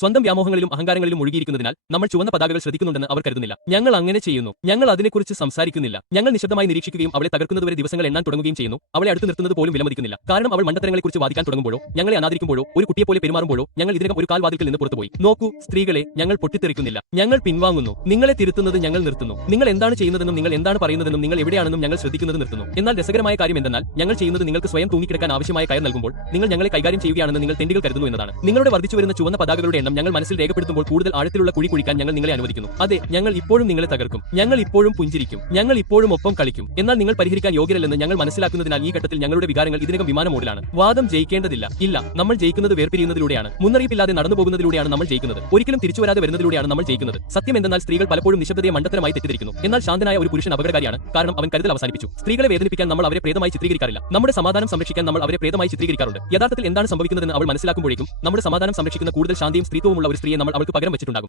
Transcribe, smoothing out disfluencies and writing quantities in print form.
സ്വന്തം വ്യാമോഹങ്ങളിലും അഹങ്കാരങ്ങളിലും മുഴുകിയിരിക്കുന്നതിനാൽ നമ്മൾ ചുവന്ന പതാകകൾ ശ്രദ്ധിക്കുന്നുണ്ടെന്ന് അവർ കരുതുന്നില്ല. ഞങ്ങൾ അങ്ങനെ ചെയ്യുന്നു. ഞങ്ങൾ അതിനെക്കുറിച്ച് സംസാരിക്കുന്നില്ല. ഞങ്ങൾ നിശബ്ദമായി നിരീക്ഷിക്കുകയും അവളെ തകർക്കുന്നതുവരെ ദിവസങ്ങൾ എണ്ണാൻ തുടങ്ങുകയും ചെയ്യുന്നു. അവളെ അടുത്ത് നിർത്തുന്നത് പോലും വിലമതിക്കുന്നില്ല. കാരണം അവൾ മണ്ടത്തരങ്ങളെക്കുറിച്ച് വാദിക്കാൻ തുടങ്ങുമ്പോഴോ ഞങ്ങളെ അനാദരിക്കുമ്പോഴോ ഒരു കുട്ടിയെപ്പോലെ പെരുമാറുമ്പോഴോ ഞങ്ങൾ ഇതിനകം ഒരു കാൽവാതിൽക്കൽ നിന്ന് പുറത്തുപോയി. നോക്കൂ സ്ത്രീകളെ, ഞങ്ങൾ പൊട്ടിത്തെറിക്കുന്നില്ല. ഞങ്ങൾ പിൻവാങ്ങുന്നു. നിങ്ങളെ തിരുത്തുന്നത് ഞങ്ങൾ നിർത്തുന്നു. നിങ്ങൾ എന്താണ് ചെയ്യുന്നതെന്നും നിങ്ങൾ എന്താണ് പറയുന്നതെന്നും നിങ്ങൾ എവിടെയാണെന്നും ഞങ്ങൾ ശ്രദ്ധിക്കുന്നത് നിർത്തുന്നു. എന്നാൽ രസകരമായ കാര്യം എന്തെന്നാൽ ഞങ്ങൾ ചെയ്യുന്നത് നിങ്ങൾക്ക് സ്വയം തൂങ്ങിക്കിടക്കാൻ ആവശ്യമായ കയർ നൽകുമ്പോൾ നിങ്ങൾ ഞങ്ങളെ കൈകാര്യം ചെയ്യുകയാണെന്ന് നിങ്ങൾ തെണ്ടികൾ കരുതുന്നു എന്നതാണ്. നിങ്ങളുടെ വർദ്ധിച്ചുവരുന്ന ചുവന്ന പതാകകളുടെ എണ്ണം ഞങ്ങൾ മനസ്സിൽ രേഖപ്പെടുത്തുമ്പോൾ കൂടുതൽ ആഴത്തിലുള്ള കുഴി കുഴിക്കാൻ ഞങ്ങൾ നിങ്ങളെ അനുവദിക്കുന്നു. അതെ, ഞങ്ങൾ ഇപ്പോഴും നിങ്ങളെ തകർക്കും. ഞങ്ങൾ ഇപ്പോഴും പുഞ്ചിരിക്കും. ഞങ്ങൾ ഇപ്പോഴും ഒപ്പം കളിക്കും. എന്നാൽ നിങ്ങൾ പരിഹരിക്കാൻ യോഗ്യരല്ലെന്ന് ഞങ്ങൾ മനസ്സിലാക്കുന്നതിനാൽ ഈ ഘട്ടത്തിൽ ഞങ്ങളുടെ വികാരങ്ങൾ ഇതിനകം വിമാന മോഡിലാണ്. വാദം ജയിക്കേണ്ടതില്ല. ഇല്ല, നമ്മൾ ജയിക്കുന്നത് വേർപിരിയുന്നതിലൂടെയാണ്. മുന്നറിയിപ്പില്ലാതെ നടന്നു പോകുന്നതിലൂടെയാണ് നമ്മൾ ജയിക്കുന്നത്. ഒരിക്കലും തിരിച്ചുവരാതെ വരുന്നതിലൂടെയാണ് നമ്മൾ ജയിക്കുന്നത്. സത്യം എന്തെന്നാൽ സ്ത്രീകൾ പലപ്പോഴും നിശബ്ദതയെ മണ്ടത്തരമായി തെറ്റിദ്ധരിക്കുന്നു. എന്നാൽ ശാന്തനായ ഒരു പുരുഷൻ അപകടകാരിയാണ്, കാരണം അവൻ കരുതൽ അവസാനിപ്പിച്ചു. സ്ത്രീകളെ വേദനിപ്പിക്കാൻ നമ്മൾ അവരെ പ്രേതമായി ചിത്രീകരിക്കാറില്ല. നമ്മുടെ സമാധാനം സംരക്ഷിക്കാൻ നമ്മൾ അവരെ പ്രേതമായി ചിത്രീകരിക്കാറുണ്ട്. യഥാർത്ഥത്തിൽ എന്താണ് സംഭവിക്കുന്നതെന്ന് അവൾ മനസ്സിലാക്കുമ്പോഴേക്കും നമ്മുടെ സമാധാനം സംരക്ഷിക്കുന്ന കൂടുതൽ ശാന്തിയും സ്ത്രീത്വമുള്ള ഒരു സ്ത്രീയെ നമ്മൾ അവൾക്ക് പകരം വെച്ചിട്ടുണ്ടാകും.